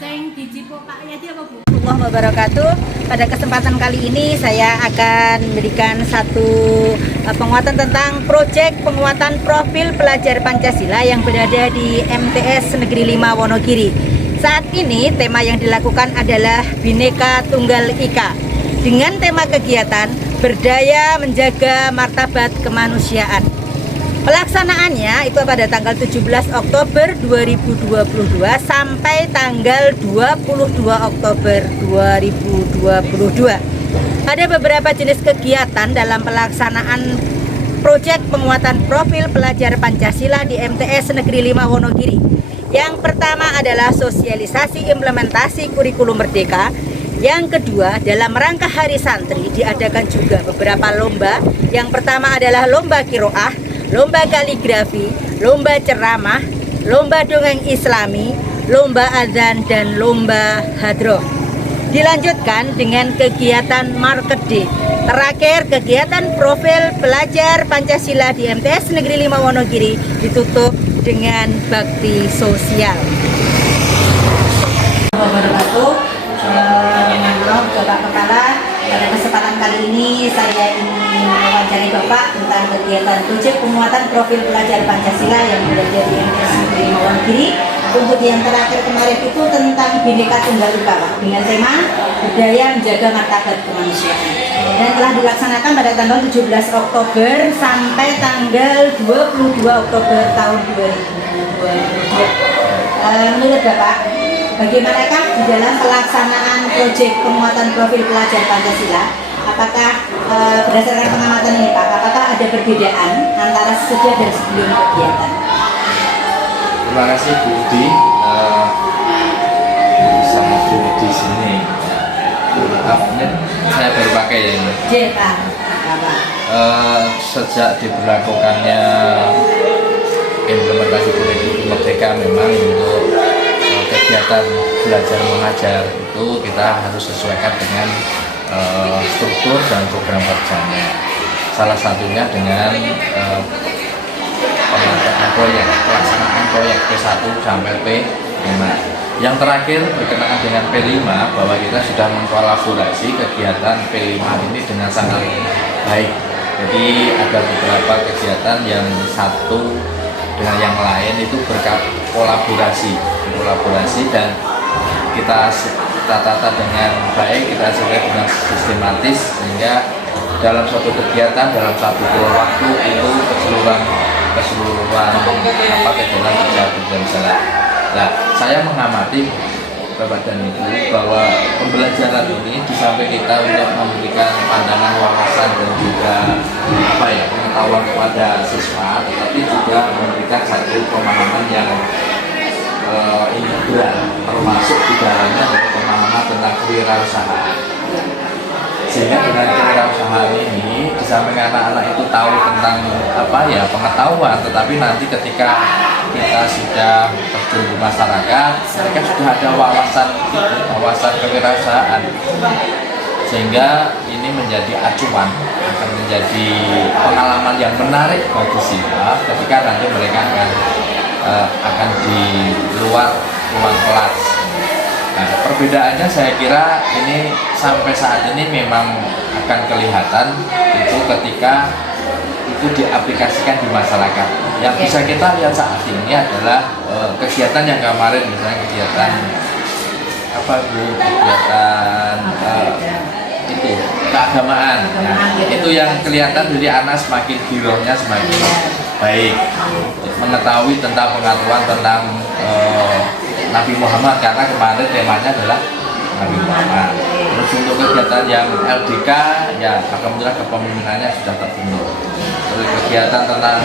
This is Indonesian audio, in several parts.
Allah wabarakatuh. Pada kesempatan kali ini saya akan memberikan satu penguatan tentang proyek penguatan profil pelajar Pancasila yang berada di MTS Negeri 5 Wonogiri. Saat ini tema yang dilakukan adalah Bhinneka Tunggal Ika dengan tema kegiatan berdaya menjaga martabat kemanusiaan. Pelaksanaannya itu pada tanggal 17 Oktober 2022 sampai tanggal 22 Oktober 2022. Ada beberapa jenis kegiatan dalam pelaksanaan proyek penguatan profil pelajar Pancasila di MTS Negeri 5 Wonogiri. Yang pertama adalah sosialisasi implementasi kurikulum merdeka. Yang kedua, dalam rangka Hari Santri diadakan juga beberapa lomba. Yang pertama adalah lomba kiroah, lomba kaligrafi, lomba ceramah, lomba dongeng islami, lomba adzan, dan lomba hadroh. Dilanjutkan dengan kegiatan Market Day. Terakhir, kegiatan profil pelajar Pancasila di MTS Negeri 5 Wonogiri ditutup dengan bakti sosial. Bapak Kepala, pada kesempatan kali ini saya ingin mewawancari Bapak tentang kegiatan proyek penguatan profil pelajar Pancasila yang berada di MTS Negeri 5 Wonogiri. Untuk yang terakhir kemarin itu tentang Bhinneka Tunggal Ika, Pak, dengan tema budaya menjaga martabat kemanusiaan, dan telah dilaksanakan pada tanggal 17 Oktober sampai tanggal 22 Oktober tahun 2022. Menurut Bapak, bagaimanakah di dalam pelaksanaan proyek penguatan profil pelajar Pancasila? Apakah berdasarkan pengamatan ini, Pak, apakah ada perbedaan antara sesudah dan sebelum kegiatan? Terima kasih Bu Udi, bisa hadir di sini. Maaf, ini saya baru pakai ya ini. Sejak diberlakukannya implementasi kurikulum merdeka, memang untuk kegiatan belajar mengajar itu kita harus sesuaikan dengan struktur dan program kerjanya. Salah satunya dengan pengadaan proyek, pelaksanaan proyek P1 sampai P5. Yang terakhir berkenaan dengan P5, bahwa kita sudah mengkolaborasi kegiatan P5 ini dengan sangat baik. Jadi ada beberapa kegiatan yang satu dengan yang lain itu berkolaborasi dan kita tata dengan baik, kita hasilkan dengan sistematis, sehingga dalam suatu kegiatan, dalam satu waktu itu keseluruhan kegiatan bisa berjalan. Nah, saya mengamati Bapak dan Ibu bahwa pembelajaran ini di samping kita untuk memberikan pandangan, wawasan, dan juga pengetahuan kepada siswa, tetapi juga memberikan satu pemahaman yang integral, termasuk di dalamnya pemahaman tentang kewirausahaan. Sehingga dengan kewirausahaan ini, di samping anak-anak itu tahu tentang pengetahuan, tetapi nanti ketika kita sudah terjun di masyarakat, mereka sudah ada wawasan kewirausahaan, sehingga ini menjadi acuan, akan menjadi pengalaman yang menarik bagi siswa ketika nanti mereka akan di luar ruang kelas. Nah, perbedaannya saya kira ini sampai saat ini memang akan kelihatan itu ketika itu diaplikasikan di masyarakat. Yang bisa kita lihat saat ini adalah kegiatan yang kemarin, misalnya kegiatan itu keagamaan. Nah, itu yang kelihatan dari anak semakin girohnya semakin baik, mengetahui tentang pengetahuan tentang Nabi Muhammad, karena kemarin temanya adalah Nabi Muhammad. Terus untuk kegiatan yang LDK, ya alhamdulillah kepemimpinannya sudah terbentuk. Terus kegiatan tentang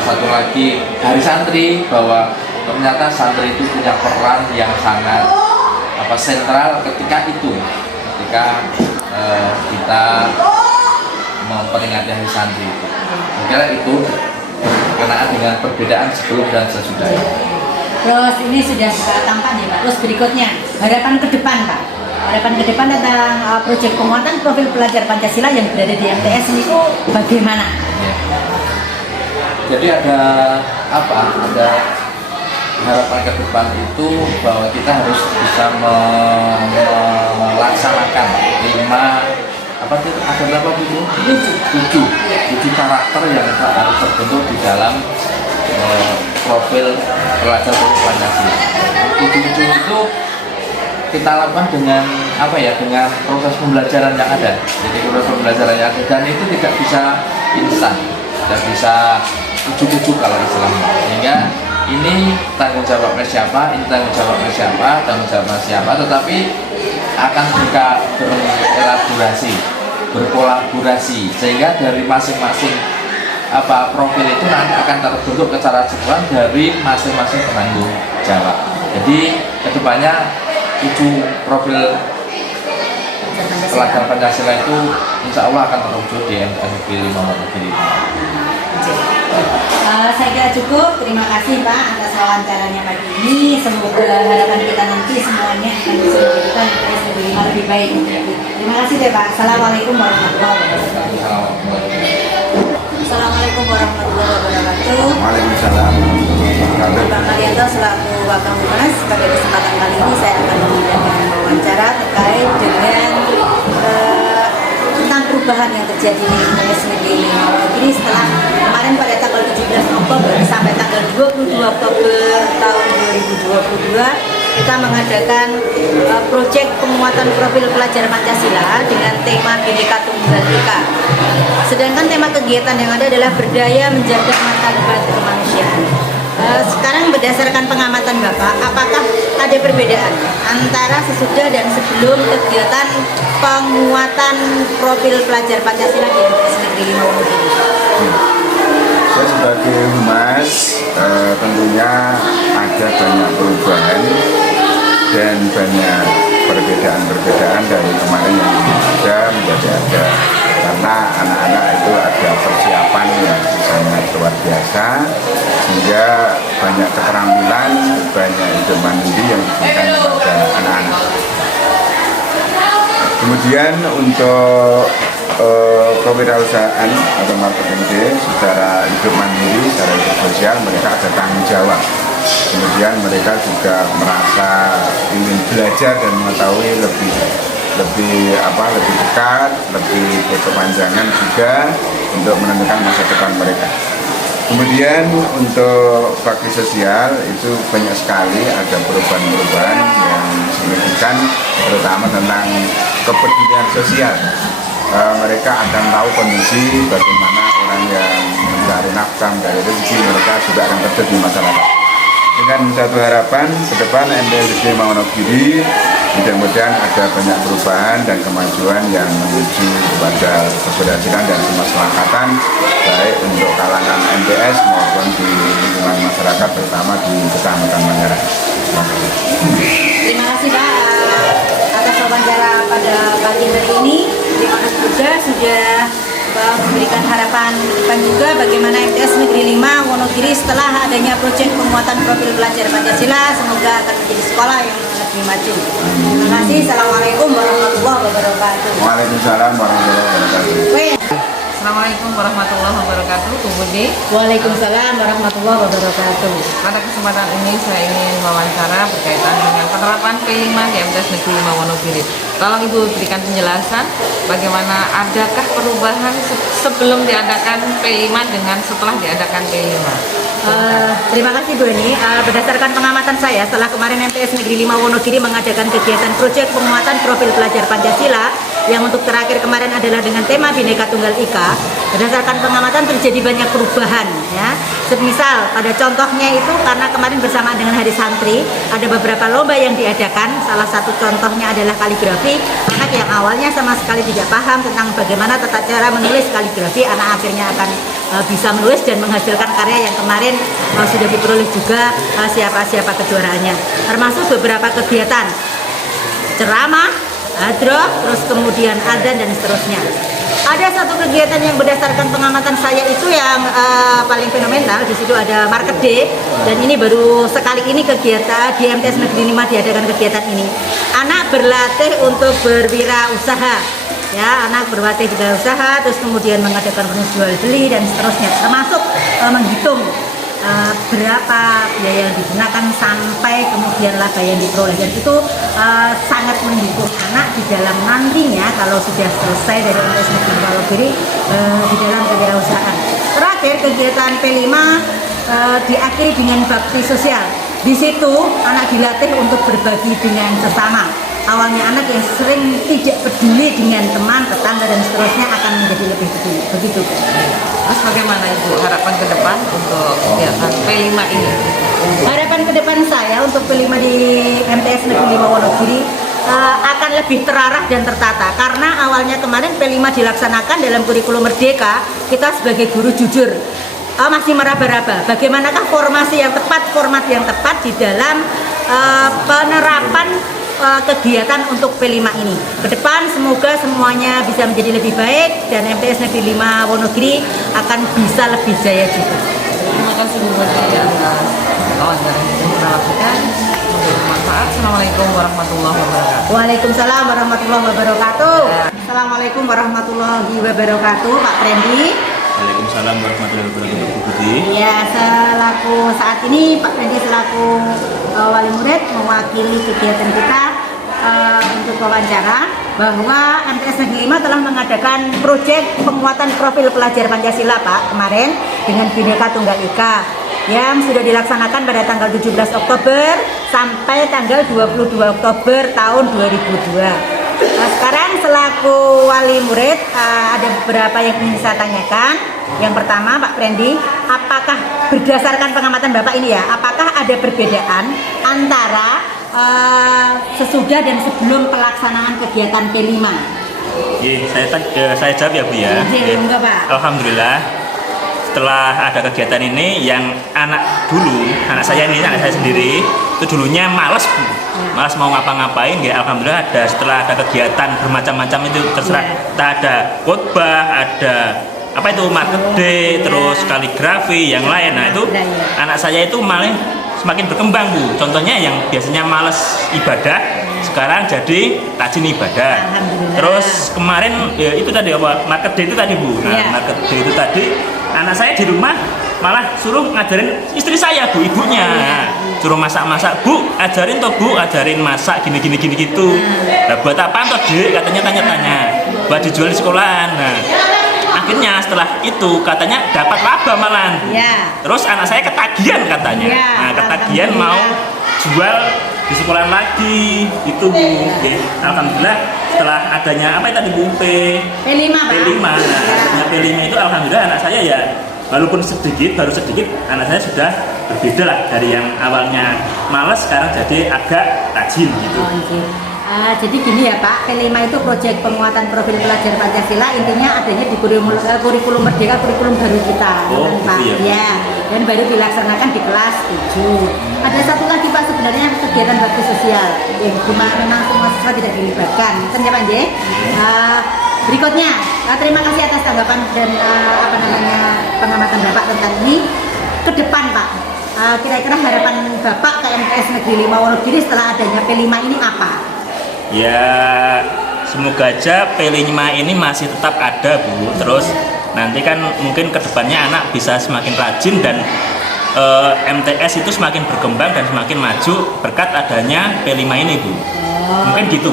satu lagi Hari Santri, bahwa ternyata santri itu punya peran yang sangat sentral ketika kita memperingati Hari Santri itu. Kira itu berkenaan dengan perbedaan sebelum dan sesudah. Terus ini sudah tampak ya, Pak. Terus berikutnya harapan ke depan, Pak. Harapan ke depan tentang proyek penguatan profil pelajar Pancasila yang berada di MTS ini itu bagaimana? Ya. Jadi ada harapan ke depan itu bahwa kita harus bisa melaksanakan 7 karakter yang harus terbentuk di dalam profil pelajar Pancasila. 7 itu kita lakukan dengan dengan proses pembelajaran yang ada. Jadi proses pembelajaran yang ada dan itu tidak bisa instan, tidak bisa ujuk-ujuk kalau istilahnya. Sehingga ini tanggung jawabnya siapa, ini tanggung jawabnya siapa, tanggung jawabnya siapa, tetapi akan berelaborasi, berkolaborasi sehingga dari masing-masing profil itu nanti akan terbentuk secara keseluruhan dari masing-masing penanggung jawab. Jadi kedepannya 7 profil pelajar Pancasila itu insya Allah akan terwujud di MTS Negeri 5 Wonogiri. Saya kira cukup. Terima kasih Pak atas wawancaranya pagi ini. Semoga harapan kita nanti semuanya akan bisa memberikan MTS Negeri 5 lebih baik. Terima kasih deh Pak. Assalamualaikum warahmatullahi wabarakatuh. Assalamualaikum warahmatullahi wabarakatuh. Waalaikumsalam. Bang Arianto selaku Wakil Humas, pada kesempatan kali ini saya akan mengadakan wawancara terkait dengan tentang perubahan yang terjadi di MTS Negeri 5 Wonogiri setelah kemarin pada tanggal 17 Oktober sampai tanggal 22 Oktober tahun 2022 kita mengadakan proyek penguatan profil pelajar Pancasila dengan tema Bhinneka Tunggal Ika. Sedangkan tema kegiatan yang ada adalah berdaya menjaga martabat kemanusiaan. Sekarang berdasarkan pengamatan Bapak, apakah ada perbedaan antara sesudah dan sebelum kegiatan penguatan profil pelajar Pancasila di MTS Negeri 5 Wonogiri? Saya sebagai humas tentunya ada banyak perubahan dan banyak perbedaan dari kemarin yang ada menjadi ada, karena anak-anak itu ada persiapan yang sangat luar biasa sehingga banyak keterampilan, banyak hidup mandiri yang diberikan kepada anak-anak. Kemudian untuk kewirausahaan atau marketing day secara hidup mandiri, secara hidup sosial mereka ada tanggung jawab. Kemudian mereka juga merasa ingin belajar dan mengetahui lebih dekat, lebih berkepanjangan juga untuk menentukan masa depan mereka. Kemudian untuk bakti sosial itu banyak sekali ada perubahan-perubahan yang signifikan, terutama tentang kepedulian sosial. Mereka akan tahu kondisi bagaimana orang yang mencari nafkah dari rezeki, mereka juga akan terjun di masyarakat. Dengan satu harapan ke depan MTS Negeri 5 Wonogiri mudah-mudahan ada banyak perubahan dan kemajuan yang menuju kepada keberhasilan dan kemaslahatan baik untuk kalangan MTS maupun di lingkungan masyarakat, terutama di Kecamatan Manggarai. Terima kasih Pak atas wawancara pada pagi hari ini. Terima kasih juga sudah memberikan harapan depan juga bagaimana MTS Negeri 5 Wonogiri setelah adanya proyek penguatan profil pelajar Pancasila semoga akan menjadi sekolah yang lebih maju. Terima kasih. Assalamualaikum warahmatullahi wabarakatuh. Waalaikumsalam warahmatullahi wabarakatuh. Assalamualaikum warahmatullahi wabarakatuh, Bu Budi. Waalaikumsalam warahmatullahi wabarakatuh. Pada kesempatan ini saya ingin wawancara berkaitan dengan penerapan P5 di MTS Negeri 5 Wonogiri. Tolong Ibu berikan penjelasan bagaimana adakah perubahan sebelum diadakan P5 dengan setelah diadakan P5. Terima kasih Bu Eni. Berdasarkan pengamatan saya setelah kemarin MTS Negeri 5 Wonogiri mengadakan kegiatan proyek penguatan profil pelajar Pancasila yang untuk terakhir kemarin adalah dengan tema Bhinneka Tunggal Ika. Berdasarkan pengamatan terjadi banyak perubahan ya. Semisal pada contohnya itu karena kemarin bersamaan dengan Hari Santri ada beberapa lomba yang diadakan. Salah satu contohnya adalah kaligrafi. Anak yang awalnya sama sekali tidak paham tentang bagaimana tata cara menulis kaligrafi, anak akhirnya akan bisa menulis dan menghasilkan karya yang kemarin sudah diperoleh juga siapa kejuaraannya. Termasuk beberapa kegiatan ceramah, hadroh, terus kemudian adzan dan seterusnya. Ada satu kegiatan yang berdasarkan pengamatan saya itu yang paling fenomenal. Di situ ada Market Day dan ini baru sekali ini kegiatan di MTS Negeri 5 diadakan kegiatan ini. Anak berlatih untuk berwirausaha. Ya, anak berlatih berwirausaha, terus kemudian mengadakan proses jual beli dan seterusnya, termasuk menghitung berapa biaya yang digunakan sampai kemudian laba yang diperoleh, dan itu sangat mendukung anak di dalam nantinya kalau sudah selesai dari MTS Negeri Wonogiri di dalam kewirausahaan. Terakhir, kegiatan P5 diakhiri dengan bakti sosial. Di situ anak dilatih untuk berbagi dengan sesama. Awalnya anak yang sering tidak peduli dengan teman, tetangga dan seterusnya akan menjadi lebih peduli. Begitu. Terus bagaimana Ibu harapan ke depan untuk kegiatan P5 ini? Harapan ke depan saya untuk P5 di MTS Negeri 5 Wonogiri akan lebih terarah dan tertata, karena awalnya kemarin P5 dilaksanakan dalam kurikulum Merdeka. Kita sebagai guru jujur masih meraba-raba bagaimanakah formasi yang tepat, format yang tepat di dalam penerapan kegiatan untuk P5 ini. Ke depan semoga semuanya bisa menjadi lebih baik dan MTS Negeri 5 Wonogiri akan bisa lebih jaya juga. Terima kasih Bu Budi atas wawancara yang kita lakukan. Semoga bermanfaat. Assalamualaikum warahmatullahi wabarakatuh. Waalaikumsalam warahmatullahi wabarakatuh. Assalamualaikum warahmatullahi wabarakatuh, Pak Prendi. Waalaikumsalam warahmatullahi wabarakatuh, Bu Budi. Ya, selaku saat ini Pak Prendi selaku wali murid mewakili kegiatan kita untuk wawancara bahwa MTS Negeri 5 telah mengadakan proyek penguatan profil pelajar Pancasila Pak kemarin dengan Bhinneka Tunggal Ika yang sudah dilaksanakan pada tanggal 17 Oktober sampai tanggal 22 Oktober tahun 2002. Nah, sekarang selaku wali murid ada beberapa yang ingin saya tanyakan. Yang pertama Pak Prendi, apakah berdasarkan pengamatan Bapak ini ya, apakah ada perbedaan antara sesudah dan sebelum pelaksanaan kegiatan P5? Saya jawab ya Bu ya. Enggak, Pak. Alhamdulillah setelah ada kegiatan ini yang anak saya sendiri itu dulunya malas Bu, malas mau ngapa-ngapain ya. Alhamdulillah setelah ada kegiatan bermacam-macam itu terserah, ada khotbah, ada apa itu market day, terus kaligrafi yang lain. Nah itu anak saya itu malah semakin berkembang Bu. Contohnya yang biasanya malas ibadah sekarang jadi rajin ibadah. Terus kemarin ya itu tadi apa market day itu tadi Bu. Nah market day itu tadi anak saya di rumah malah suruh ngajarin istri saya Bu, ibunya suruh masak-masak, Bu ajarin toh Bu, ajarin masak gini gitu. Nah buat apa toh Dek, katanya tanya-tanya, buat dijual di sekolahan. Nah akhirnya setelah itu katanya dapat laba malahan. Terus anak saya ketagihan katanya. Nah ketagihan mau jual di sekolah lagi itu Bu. Alhamdulillah setelah adanya apa tadi Bu P5. Nah adanya P5 itu alhamdulillah anak saya ya walaupun baru sedikit anak saya sudah berbeda lah dari yang awalnya malas sekarang jadi agak rajin gitu. Jadi gini ya Pak, P5 itu proyek penguatan profil pelajar Pancasila, intinya adanya di kurikulum Merdeka, kurikulum baru kita, Pak. Ya, dan baru dilaksanakan di kelas 7. Ada satu lagi Pak sebenarnya kegiatan bakti sosial yang memang semua siswa tidak dilibatkan, kan ya Pak J? Berikutnya, terima kasih atas tanggapan dan pengamatan Bapak tentang ini. Ke depan Pak, kira-kira harapan Bapak ke MTS Negeri 5 Wonogiri setelah adanya P5 ini apa? Ya semoga aja P5 ini masih tetap ada Bu. Terus nanti kan mungkin kedepannya anak bisa semakin rajin dan MTS itu semakin berkembang dan semakin maju berkat adanya P5 ini Bu. Mungkin gitu.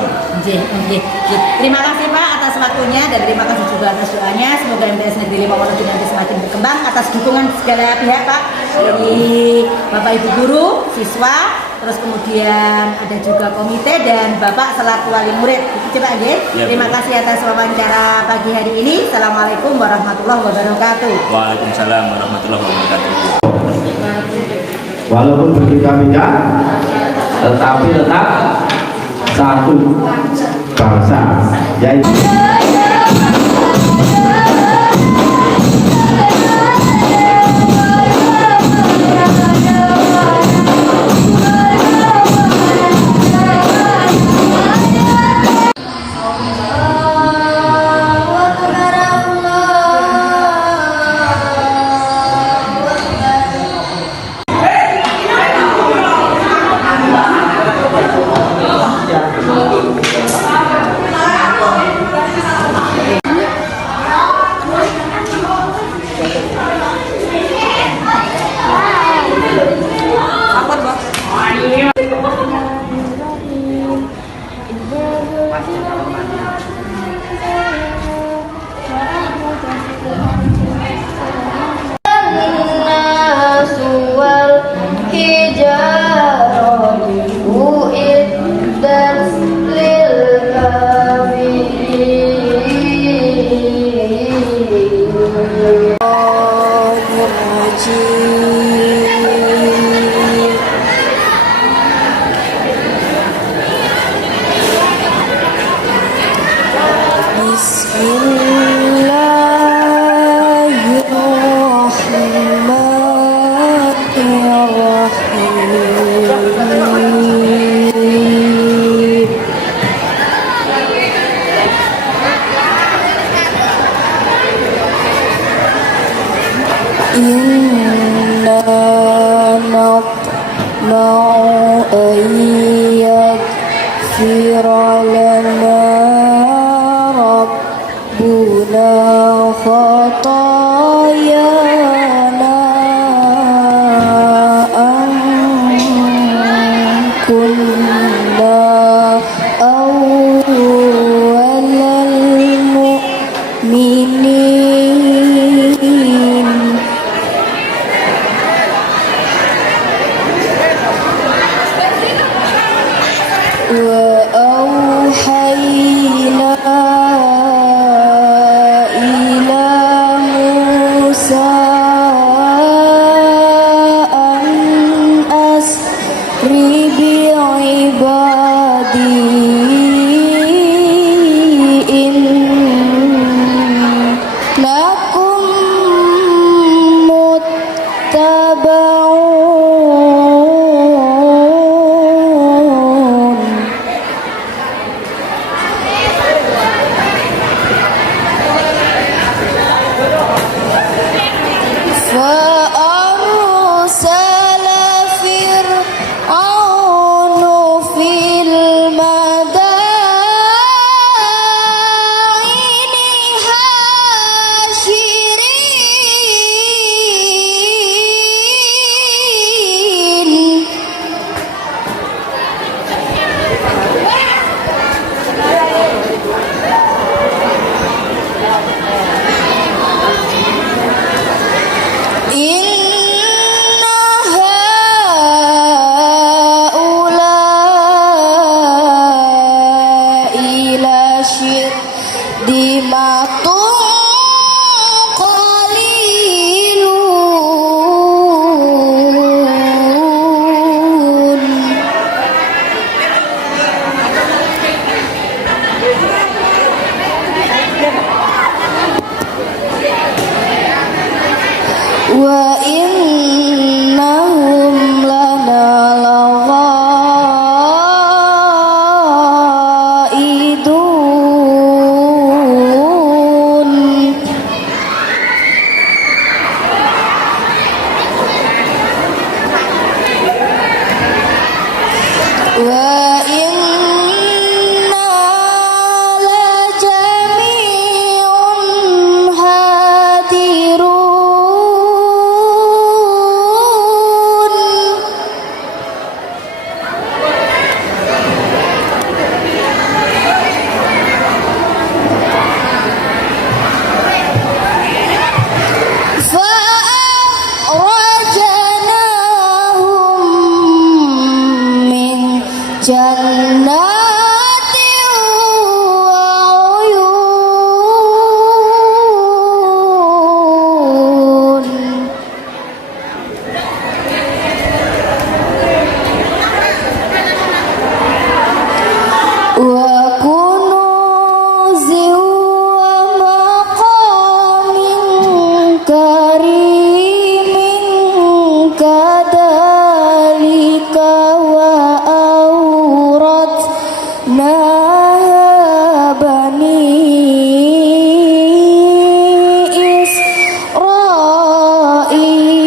Terima kasih Pak atas waktunya dan terima kasih juga atas doanya. Semoga MTS Negeri 5 Wonogiri nanti semakin berkembang atas dukungan segala pihak Pak, dari Bapak Ibu guru, siswa, terus kemudian ada juga komite dan Bapak selaku wali murid. Coba aja. Terima kasih atas wawancara pagi hari ini. Assalamualaikum warahmatullahi wabarakatuh. Waalaikumsalam warahmatullahi wabarakatuh. Walaupun berbeda-beda, tetapi tetap satu bangsa, yaitu ليغفر لنا ربنا خطايانا أن كنا أول المؤمنين وأوحينا إلى موسى أن أسر بعبادي إنكم متبعون فأرسل فرعون في المدائن حاشرين إن هؤلاء لشرذمة قليلون وإنهم لنا لغائدون وإنا لجميع حاذرون فأخرجناهم من جنات وعيون وكنوز ومقام كريم كذلك وأورثناها بني إسرائيل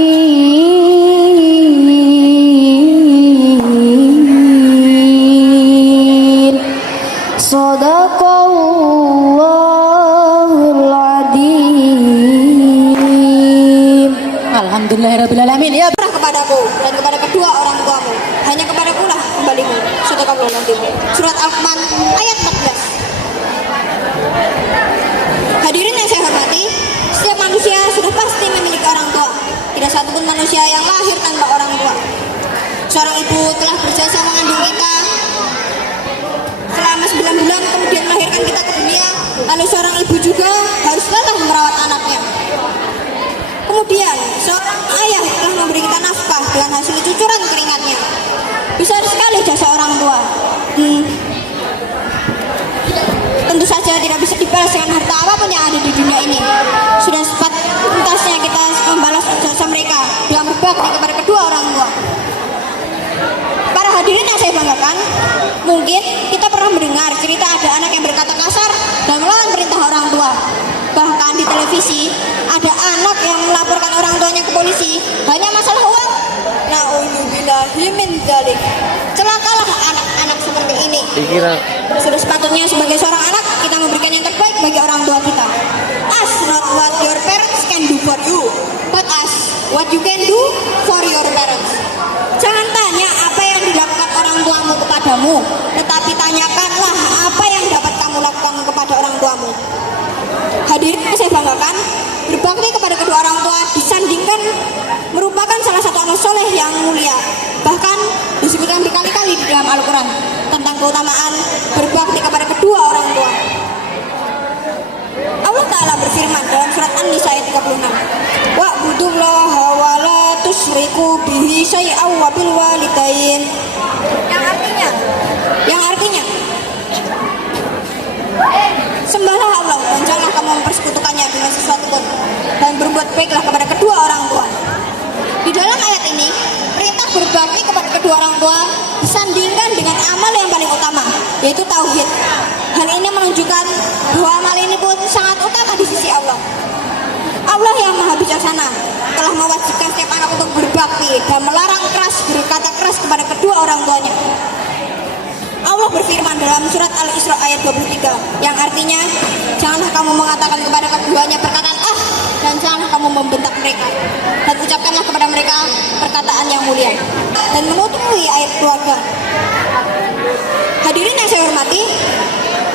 Sadaqallahul Adzim. Alhamdulillahirrahmanirrahim. Ya, kepadaku dan kepada kedua orang tuamu, hanya kepadaku lah kembalimu. Sadaqallahul Adzim. Surat Al-Qamar ayat 14. Hadirin yang saya hormati, setiap manusia sudah pasti memiliki orang tua. Tidak satupun manusia yang lahir tanpa orang tua. Seorang ibu telah berjasa mengandung kita selama 9 bulan, kemudian melahirkan kita ke dunia. Lalu seorang ibu juga harus lelah merawat anaknya. Kemudian seorang ayah telah memberi kita nafkah dengan hasil cucuran keringatnya. Besar sekali jasa orang tua. Tentu saja tidak bisa dibalas dengan harta apapun yang ada di dunia ini. Sudah sepantasnya kita membalas jasa mereka dengan berbakti kepada kedua orang tua. Para hadirin yang saya banggakan, mungkin kita pernah mendengar cerita ada anak yang berkata kasar dan melawan perintah orang tua. Bahkan di televisi ada anak yang melaporkan orang tuanya ke polisi hanya masalah uang. Na'udzubillahi min dzalik. Celakalah anak-anak seperti ini. Sudah sepatutnya sebagai seorang anak kita memberikan yang terbaik bagi orang tua kita. Ask not what your parents can do for you, but ask what you can do for your parents. Jangan tanya apa yang dilakukan orang tuamu kepadamu, tetapi tanyakanlah apa yang dapat kamu lakukan kepada orang tuamu. Hadirin yang saya banggakan, berbakti kepada kedua orang tua disandingkan merupakan salah satu amal soleh yang mulia. Bahkan disebutkan berkali-kali di dalam Al-Quran tentang keutamaan berbakti kepada kedua orang tua. Allah Ta'ala berfirman dalam surat An-Nisa ayat 36, wa'budullaha wa la tusyriku bihi syai'aw wa bil walidain. Yang artinya sembahlah Allah dan janganlah kamu mempersekutukannya dengan sesuatu pun, dan berbuat baiklah kepada kedua orang tua. Di dalam ayat ini, perintah berbakti kepada kedua orang tua disandingkan dengan amal yang paling utama, yaitu tauhid. Hal ini menunjukkan bahwa amal ini pun sangat utama di sisi Allah. Allah yang Maha Bijaksana telah mewajibkan setiap anak untuk berbakti dan melarang berkata keras kepada kedua orang tuanya. Allah berfirman dalam surat Al-Isra ayat 23 yang artinya, janganlah kamu mengatakan kepada keduanya perkataan ah, dan janganlah kamu membentak mereka, dan ucapkanlah kepada mereka perkataan yang mulia. Dan menutupi ayat keluarga. Hadirin yang saya hormati,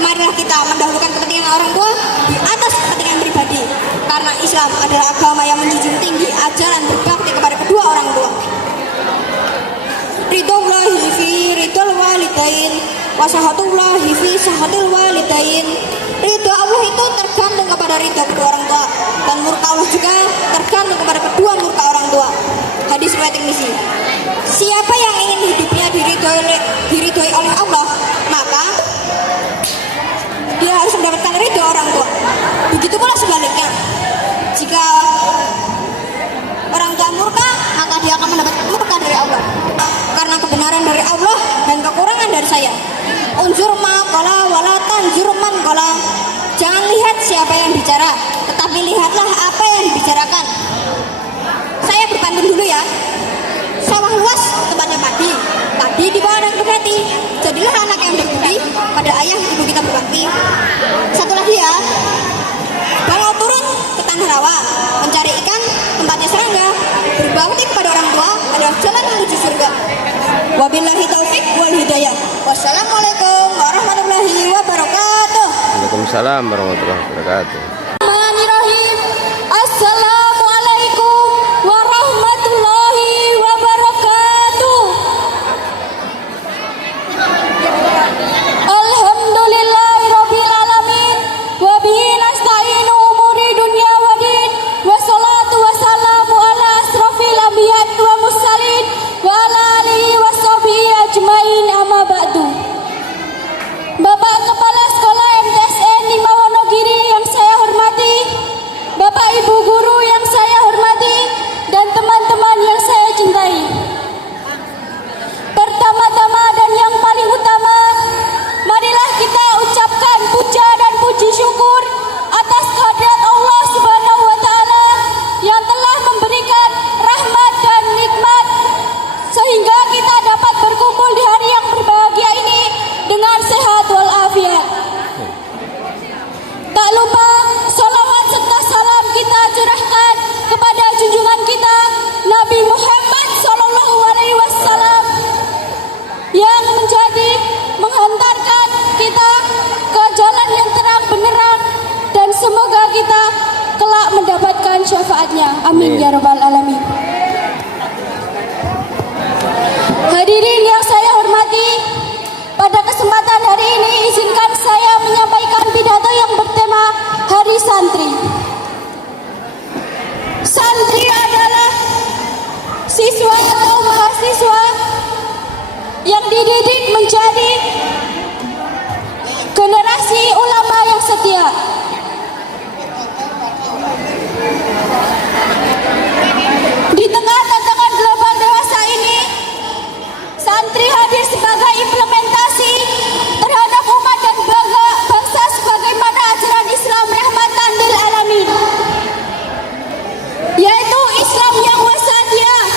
marilah kita mendahulukan kepentingan orang tua di atas kepentingan pribadi, karena Islam adalah agama yang menjunjung tinggi ajaran berbakti kepada kedua orang tua. Ridhollahi fi ridhol walidain wa sahatullahi fi sahatil walidain. Ridho Allah itu tergantung kepada ridho kedua orang tua, dan murka Allah juga tergantung kepada kedua murka orang tua. Hadis riwayat Tirmizi. Siapa yang ingin hidupnya diridhoi oleh Allah, maka dia harus mendapatkan ridho orang tua. Begitu pula sebaliknya, jika orang tua murka, maka dia akan mendapatkan murka dari Allah. Karena kebenaran dari Allah dan kekurangan dari saya. Unjur ma qala wala tanjur man qala. Jangan lihat siapa yang bicara, tetapi lihatlah apa yang dibicarakan. Saya berpantun dulu ya. Sawah luas tempatnya padi, padi di bawah dan berbakti. Jadilah anak yang berbudi pada ayah ibu kita berbakti. Satu lagi ya. Kalau turun ke tanah rawa mencari ikan tempatnya serangga, berbakti kepada orang tua adalah jalan menuju surga. Wabillahi taufik wal hidayah. Wassalamualaikum warahmatullahi wabarakatuh. Waalaikumsalam warahmatullahi wabarakatuh. Bismillahirrahmanirrahim. Assalamualaikum warahmatullahi wabarakatuh. Alhamdulillahirabbil alamin wa bihi nasta'inu umuri dunya wa din. Wassalatu wassalamu ala asrofil anbiya wa mursalin wa ala alihi washabihi ajmain, amma ba'du. Bapak Kepala Sekolah MTSN 5 Wonogiri yang saya hormati, Bapak Ibu Guru yang saya hormati, dan teman-teman yang saya cintai. Pertama-tama dan yang paling utama, marilah kita ucapkan puja dan puji syukur atas kehadirat Allah Subhanahu wa Ta'ala yang telah memberikan rahmat dan nikmat sehingga kita dapat berkumpul di hari yang berbahagia ini dengan sehat walafiat. Tak lupa salawat serta salam kita curahkan kepada junjungan kita Nabi Muhammad SAW yang menghantarkan kita ke jalan yang terang benderang, dan semoga kita kelak mendapatkan syafaatnya. Amin ya rabbal alamin. Hadirin yang saya hormati, pada kesempatan hari ini izinkan saya menyampaikan pidato yang bertema Hari Santri. Santri adalah siswa atau mahasiswa yang dididik menjadi generasi ulama yang setia. Di tengah tantangan global dewasa ini, santri hadir sebagai implementasi terhadap umat dan bangsa sebagaimana ajaran Islam rahmatan lil alamin, yaitu Islam yang wasatiyah,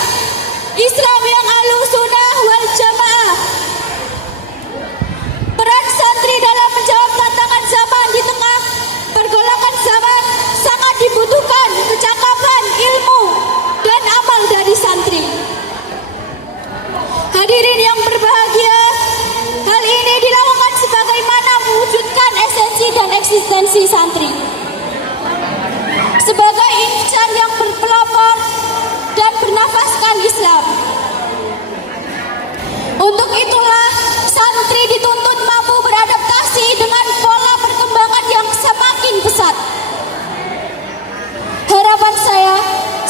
Islam yang ahlu sunnah wal jamaah, komisi santri. Sebagai insan yang berpelopor dan bernafaskan Islam. Untuk itulah santri dituntut mampu beradaptasi dengan pola perkembangan yang semakin pesat. Harapan saya,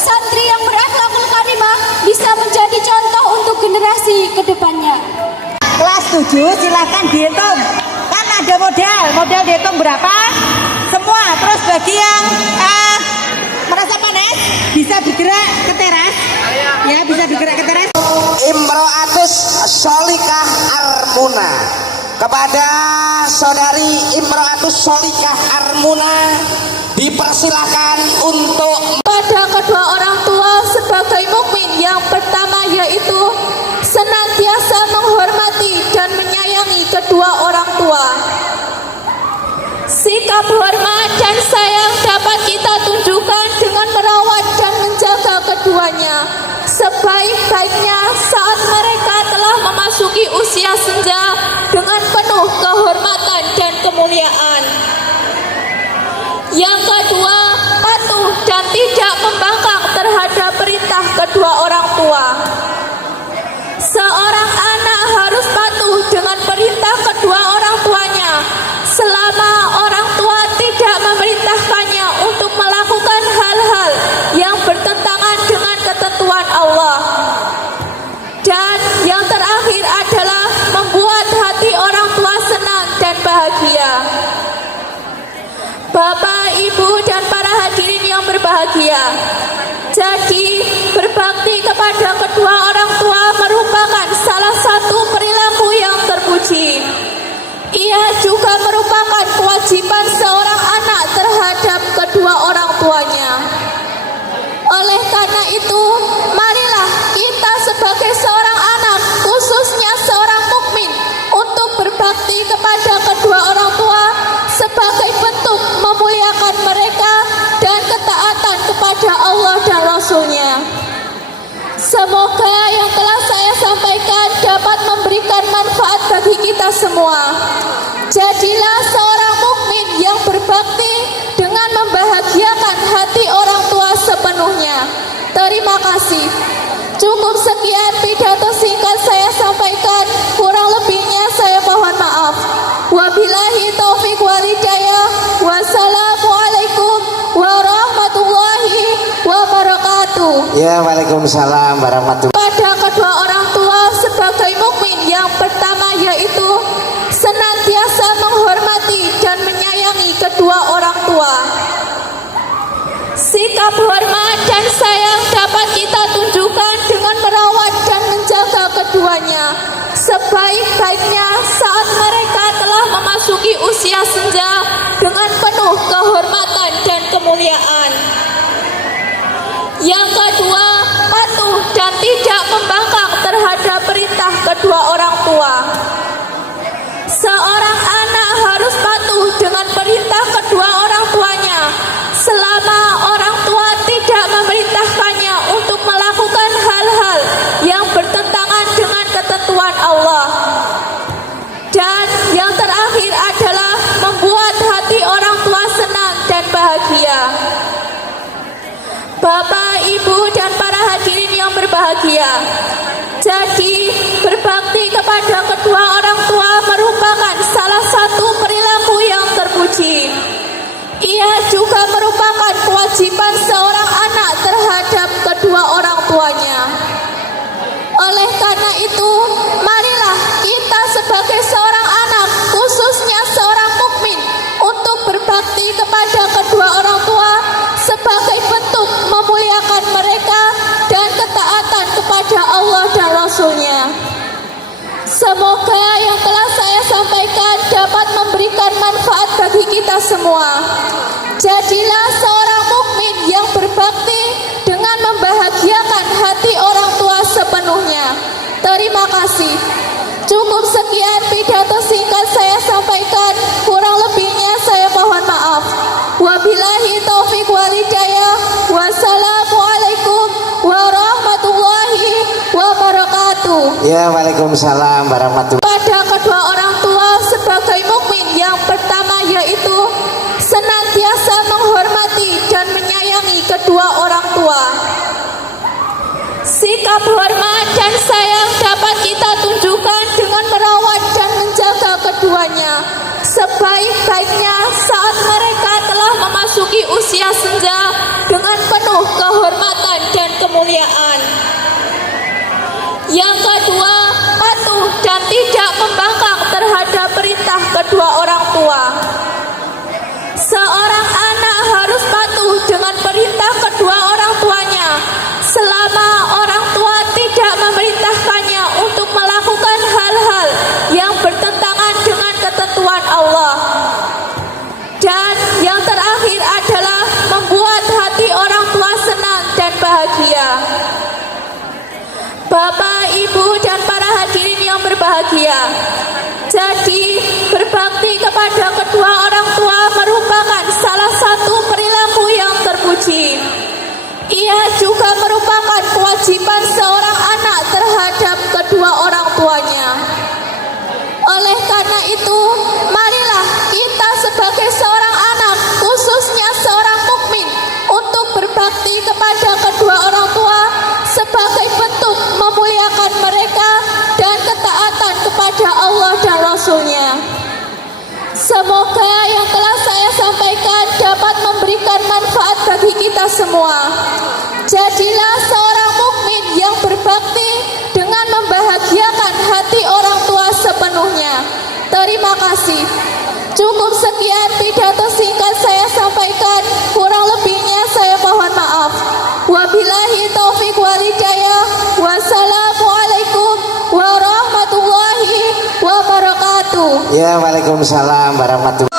santri yang berakhlakul karimah bisa menjadi contoh untuk generasi kedepannya. Kelas 7 silahkan dihitung. Kan ada model dihitung berapa? Semua. Terus bagi yang merasa panas bisa bergerak ke teras. Ya, bisa bergerak ke teras. Imro'atus Sholikah Armuna, kepada saudari Imro'atus Sholikah Armuna dipersilakan untuk pada kedua orang tua sebagai mukmin yang pertama, yaitu senantiasa menghormati dan menyayangi kedua orang tua. Sikap hormat dan sayang dapat kita tunjukkan dengan merawat dan menjaga keduanya sebaik-baiknya saat mereka telah memasuki usia senja dengan penuh kehormatan dan kemuliaan. Yang kedua, patuh dan tidak membangkang terhadap perintah kedua orang tua. Seorang anak harus patuh dengan perintah kedua orang tuanya selama orang tua tidak memerintahkannya untuk melakukan hal-hal yang bertentangan dengan ketentuan Allah. Dan yang terakhir adalah membuat hati orang tua senang dan bahagia. Bapak, Ibu, dan para hadirin yang berbahagia, jadi berbakti kepada kedua orang tua merupakan salah satu perilaku yang terpuji. Ia juga merupakan kewajiban seorang anak terhadap kedua orang tuanya. Oleh karena itu, marilah kita sebagai seorang anak, khususnya seorang mukmin, untuk berbakti kepada kedua orang tua sebagai bentuk memuliakan mereka dan ketaatan kepada Allah dan Rasul-Nya. Semoga yang telah saya sampaikan dapat memberikan manfaat bagi kita semua. Jadilah seorang mukmin yang berbakti dengan membahagiakan hati orang tua sepenuhnya. Terima kasih. Cukup sekian pidato singkat saya sampaikan. Kurang lebihnya saya mohon maaf. Wabillahi taufiq wal hidayah. Wassalamualaikum warahmatullahi wabarakatuh. Ya, waalaikumsalam warahmatullahi. Pada kedua orang tua sebagai mukmin yang pertama, yaitu senantiasa menghormati dan menyayangi kedua orang tua. Sikap hormat dan sayang dapat kita tunjukkan dengan merawat dan menjaga keduanya sebaik-baiknya saat mereka telah memasuki usia senja dengan penuh kehormatan dan kemuliaan. Yang kedua, patuh dan tidak membangkang terhadap perintah kedua orang tua. Seorang anak harus patuh dengan perintah kedua orang tuanya selama orang tua tidak memerintahkannya untuk melakukan hal-hal yang bertentangan dengan ketentuan Allah. Dan yang terakhir adalah membuat hati orang tua senang dan bahagia. Bapak, Ibu, dan para hadirin yang berbahagia, jadi berbakti kepada kedua orang tua merupakan salah satu perilaku yang terpuji. Ia juga merupakan kewajiban seorang anak terhadap kedua orang tuanya. Oleh karena itu, marilah kita sebagai seorang anak, khususnya seorang mukmin, untuk berbakti kepada kedua orang tua sebagai bentuk memuliakan mereka dan ketaatan kepada Allah dan Rasul-Nya. Semoga yang telah saya sampaikan dapat memberikan manfaat bagi kita semua. Jadilah seorang mukmin yang berbakti dengan membahagiakan hati orang tua sepenuhnya. Terima kasih. Cukup sekian pidato singkat saya sampaikan. Kurang lebihnya saya mohon maaf. Wabillahi taufiq wal hidayah. Wassalamualaikum warahmatullahi wabarakatuh. Ya, waalaikumsalam warahmatullahi. Pada kedua orang tua sebagai mukmin yang pertama, yaitu bahagia. Jadi, berbakti kepada kedua orang tua merupakan salah satu perilaku yang terpuji. Ia juga merupakan kewajiban seorang anak terhadap kedua orang tuanya. Oleh karena itu, marilah kita sebagai seorang anak, khususnya seorang mukmin, untuk berbakti kepada kedua orang tua sebagai bentuk memuliakan mereka dan ketaatan kepada Allah dan Rasul-Nya. Semoga yang telah saya sampaikan dapat memberikan manfaat bagi kita semua. Jadilah seorang mukmin yang berbakti dengan membahagiakan hati orang tua sepenuhnya. Terima kasih. Cukup sekian pidato singkat saya sampaikan. Kurang lebihnya saya mohon maaf. Wabillahi taufiq wal hidayah. Wassalamualaikum warahmatullahi wabarakatuh. Ya, waalaikumsalam warahmatullahi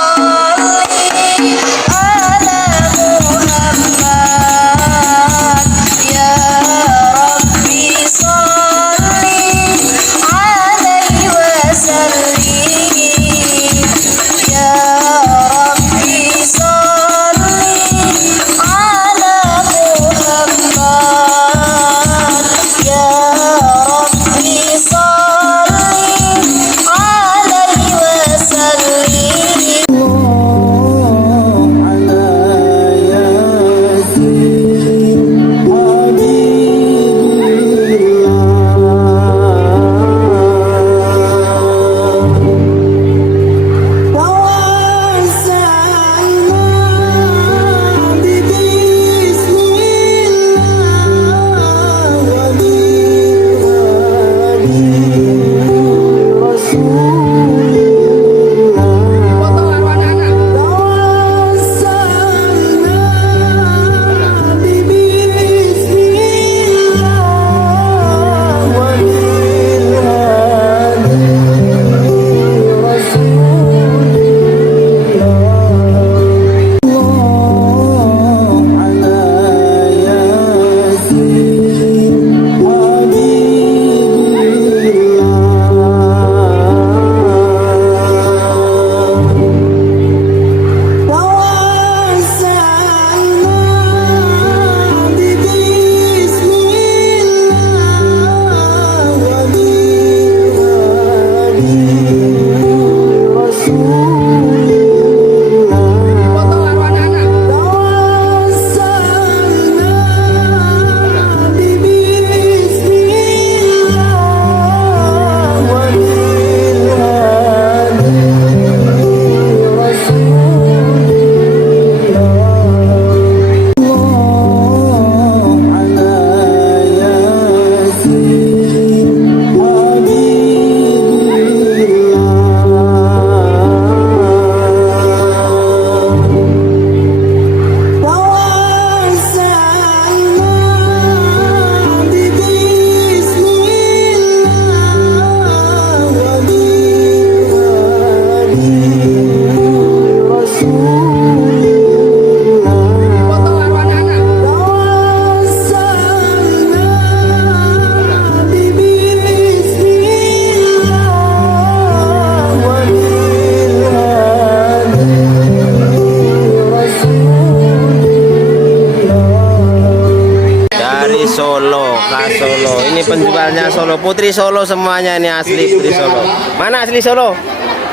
penjualnya Solo, putri Solo semuanya ini asli putri Solo. Mana asli Solo?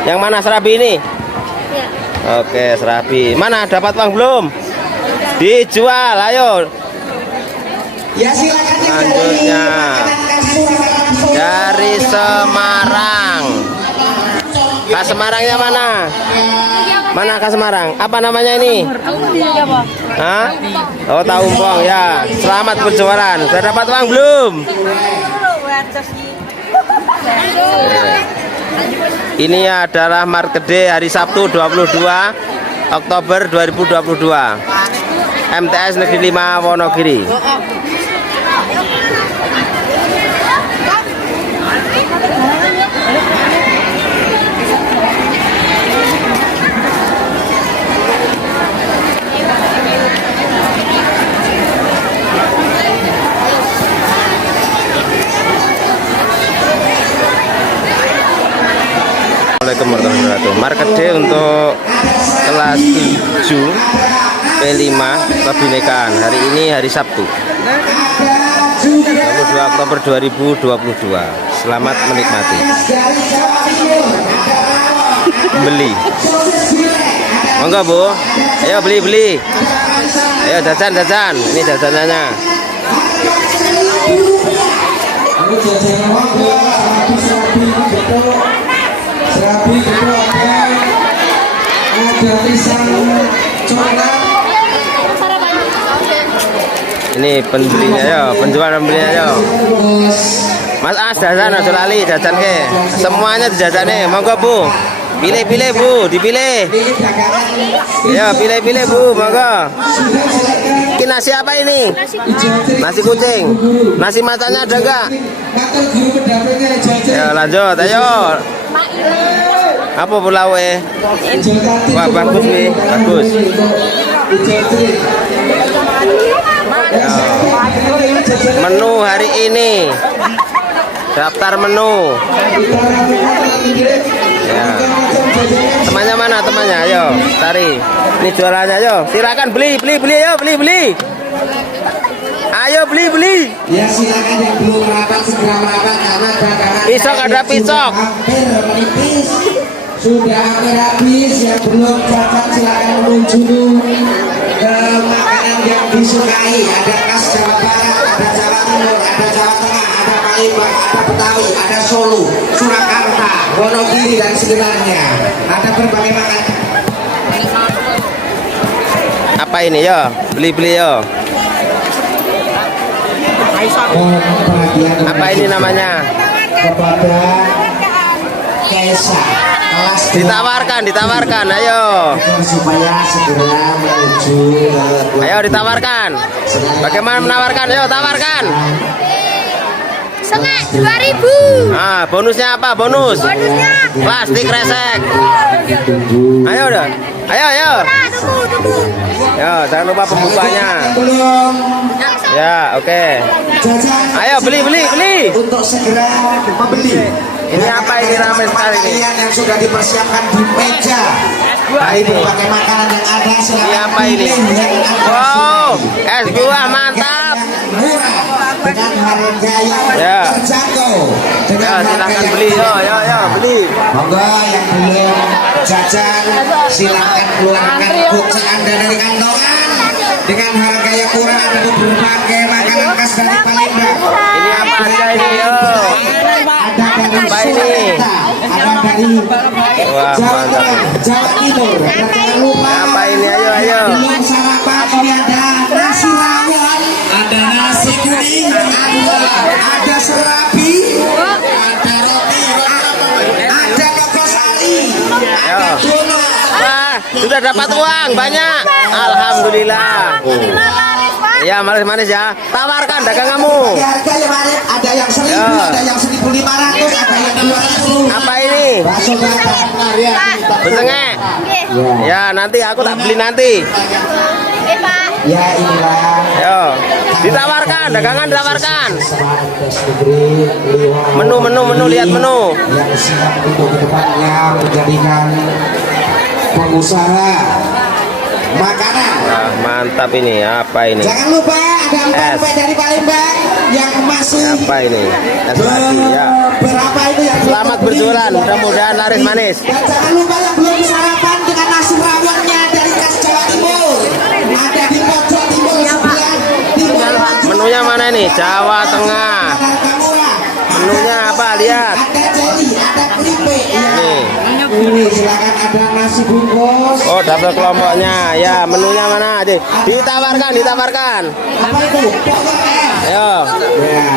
Yang mana Serabi ini? Ya. Oke, Serabi. Mana dapat uang belum? Dijual, ayo. Ya, silakan. Selanjutnya dari Semarang. Kak Semarangnya mana? Mana Kak Semarang? Apa namanya ini? Hah? Oh, Taumpong ya. Selamat berjualan. Sudah dapat uang belum? Ini adalah Market Day hari Sabtu 22 Oktober 2022. MTS Negeri 5 Wonogiri. Assalamualaikum warahmatullahi wabarakatuh. Market day untuk kelas 7 P5 kebinekaan. Hari ini hari Sabtu 22 Oktober 2022. Selamat menikmati. Beli. Monggo Bu. Ayo beli. Ayo jajan. Ini jajanannya. Ini pembelinya yo, penjual pembelinya yo. Mas As jajan aja lali jajan ke. Semuanya dijajan nih, monggo Bu. Pilih Bu, dipilih. Ya, pilih Bu, monggo. Ini nasi apa ini? Nasi kucing. Nasi matanya ada enggak? Ya, lanjut, ayo. Apa pulau Wah, bagus nih, bagus. Menu hari ini. Daftar menu. Ya. Temannya mana temannya? Ayo, cari. Ini jualannya, ayo. Silakan beli, ayo, beli. Ayo beli. Ya silakan yang belum merapat segera merapat karena dagangan Pisok ada pisok. hampir menipis. Sudah hampir habis, yang belum dapat silakan menuju ke makanan yang disukai. Ada khas Jawa Barat, ada Jawa Timur, ada Jawa Tengah, ada Palembang, ada Betawi, ada Solo, Surakarta, Wonogiri dan sekitarnya. Ada berbagai makanan. Apa ini yo? Beli yo. Apa ini namanya? Kepada Kesa kelas Ditawarkan, ayo. supaya segera menuju ke Ayo ditawarkan. Bagaimana menawarkan? Ayo tawarkan. Semet 2000. Ah, bonusnya apa? Bonusnya plastik resek. Ayo dah. Ayo. Tunggu. Ya, jangan lupa pembukanya. belum Ya, oke. jajan Ayo beli. untuk segera membeli. Ini apa ini ramai sekali ini? Kalian yang sudah dipersiapkan di meja. Ini. Berbagai makanan yang ada silakan Ini apa ini? pilih yang Anda Wow, sukai. es buah mantap. Murah dengan harga yang Ya. terjangkau. Dengan Ya, harga silakan yang beli yo, beli. Monggo yang belum jajan silakan keluarkan kucing Anda dari kantongan dengan harga yang murah. Ada berbagai makanan khas dari Palembang. Ini apa aja ini yo? Ada dari Apa ini? Surakarta, ada dari Wah, Jawa mantap. Tengah, Jawa Timur. Dan jangan lupa Apa ini? Ayo. belum sarapan ini ada nasi rawon, ada nasi kuning, ada serabi, ada roti, ada nogosari, Ayo. ada donat. Wah, sudah dapat uang banyak. Alhamdulillah. Ya, manis-manis ya. Tawarkan daganganmu. Harga yang menarik, ada yang 1.000, Ya. ada yang 1.500, ada yang 2.000. Apa ini? Bakso bakar, ya. Besengek. Ya, nanti aku tak beli nanti. Ya inilah Yo, ditawarkan, dagangan ditawarkan. semangat Tes Negeri Liwang Menu, lihat menu. yang siap untuk kedepannya menjadikan pengusaha makanan. Wah, mantap ini. Apa ini? Jangan lupa ada Es. empek dari Palembang yang masih Apa ini? Es lagi ya. beberapa itu yang belum Selamat terbeli. berjualan, mudah-mudahan laris manis. Dan jangan lupa yang belum sarapan dengan nasi rawonnya dari khas Jawa Timur. Ada di pojok timur sebelah timur. Menunya mana ini? Jawa Tengah. Harga murah. Menunya apa? Lihat. Ada jeli, ada keripik. Ya. Nih. Ini silakan ada nasi bungkus. Oh, dapat kelompoknya. Ya, menunya mana? Ditawarkan. Apa itu? Pokok es. Ayo. Ya.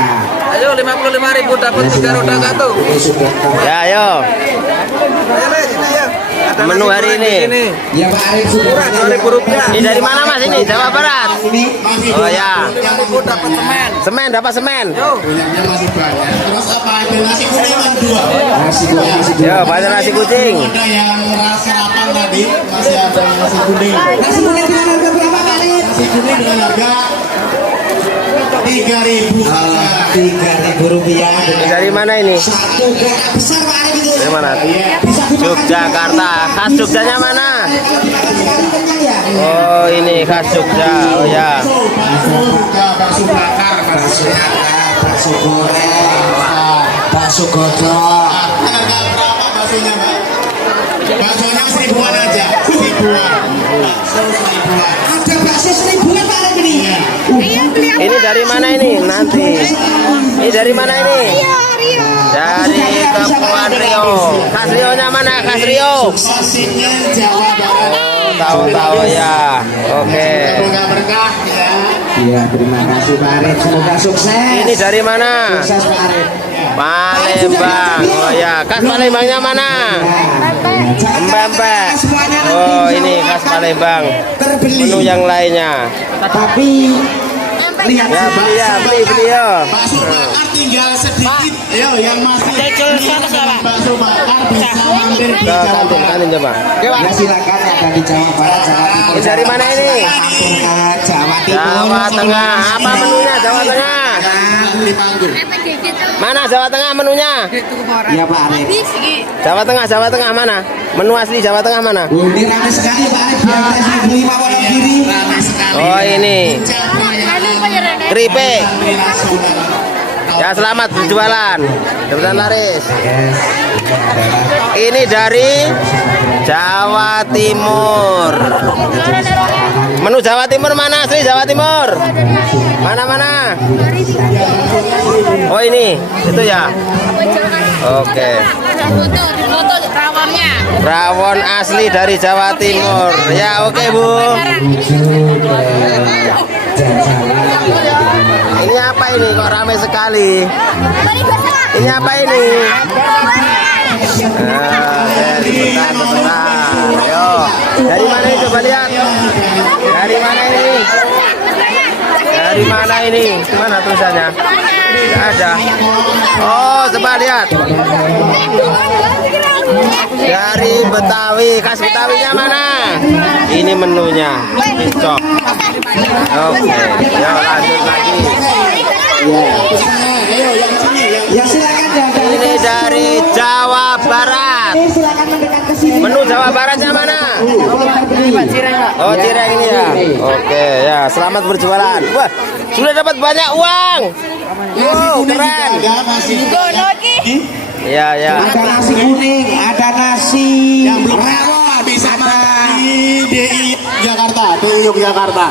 Ayo 55.000 dapat 3 roda satu. Ini sudah tahu. Ya, ayo. Menu hari ini. Ya Pak Arif sudah. Rp2.000. Ini dari mana Mas ini? Jawa Barat. Ini masih Oh ya. Dapat semen. Dapat semen. banyaknya masih banyak. Terus apa itu nasi kuning kan dua? Nasi kuning masih dua. Yo, banyak nasi kucing. Ada yang rasa apa tadi? Masih ada nasi kuning. Nasi kuning dengan harga berapa kali? Nasi kuning dengan harga 3.000. 3.000 rupiah. Dari mana ini? Satu kotak besar Pak Arif Dari mana? Yogyakarta. Khas Jogjanya mana? Oh ini khas Jogja. Oh ya. Bakso bakar, bakso bakso goreng, bakso godok. Harga berapa baksonya, Pak? Baksonya 1000-an aja, 1000-an. Bakso 1000-an. Ada bakso 1000-an Pak ini. Ini dari mana ini? Nanti. Ini dari mana ini? Dari Kepulauan Riau. Khas Riau-nya mana? Khas Riau. Sosisnya Jawa Barat. Tahu-tahu ya. Oke. Semoga berkah ya. Iya, terima kasih Pak Arif. Semoga sukses. Ini dari mana? Sukses Pak Arif. Palembang. Oh ya, khas Palembangnya mana? Empek. Oh ini khas Palembang. Menu yang lainnya. Tapi lihat Ya beli ya, beli ya. bakso bakar tinggal sedikit. Ayo yang masih bakso bakar bisa mampir di Ke Jawa kantin, Barat. kantin coba. Ya silakan ada di Jawa Barat, Jawa Timur. Ini dari mana ini? Jawa Timur. Jawa Tengah. Apa menunya Jawa Tengah? Dipanggil. Mana Jawa Tengah menunya? Iya Pak Arif. Jawa Tengah mana? Menu asli Jawa Tengah mana? Ini ramai sekali Pak Arif. Biar saya beli Wonogiri. Ramai sekali. Oh ini. Keripik. Ya selamat berjualan. Kebetulan laris. Ini dari Jawa Timur. Menu Jawa Timur mana asli Jawa Timur? Mana? Oh ini, itu ya. Oke. Rawon asli dari Jawa Timur. Ya oke Bu. Ini apa ini kok ramai sekali? Ini apa ini? Sebentar. Ayo. Dari mana ini coba lihat? Dari mana ini? Dari mana ini? Mana tulisannya? Tidak ada. Oh, coba lihat. Dari Betawi. Khas Betawinya mana? Ini menunya. Cocok. Oke. Ya lanjut lagi. Ya silakan ya. Ini dari Jawa Barat. Silakan mendekat ke sini. Menu Jawa Baratnya mana? Oh Cireng ini ya. Oke ya, selamat berjualan. Wah, sudah dapat banyak uang. Wow, keren. Ya. Ada nasi kuning, ada nasi rawon, bisa makan di DI Jakarta, DI Yogyakarta.